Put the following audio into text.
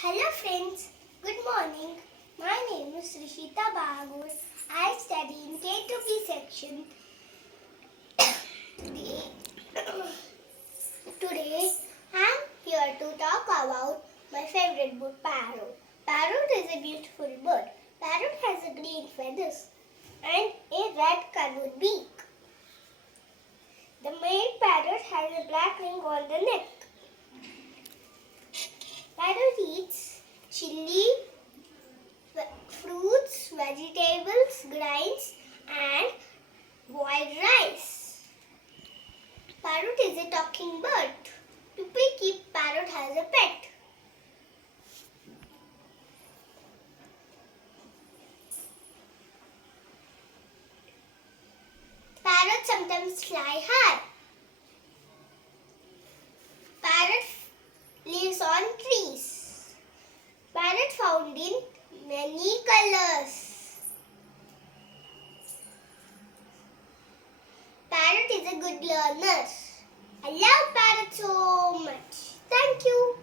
Hello friends, good morning. My name is Rishita Bagur. I study in K2B section. Today I am here to talk about my favorite bird, Parrot. Parrot is a beautiful bird. Parrot has a green feathers and a red colored beak. The male parrot has a black ring on the neck. Parrot eats chili, fruits, vegetables, grains and boiled rice. Parrot is a talking bird. People keep parrot as a pet. Parrot sometimes fly high. Parrot lives on trees. Parrot found in many colors. Parrot is a good learner. I love parrot so much. Thank you.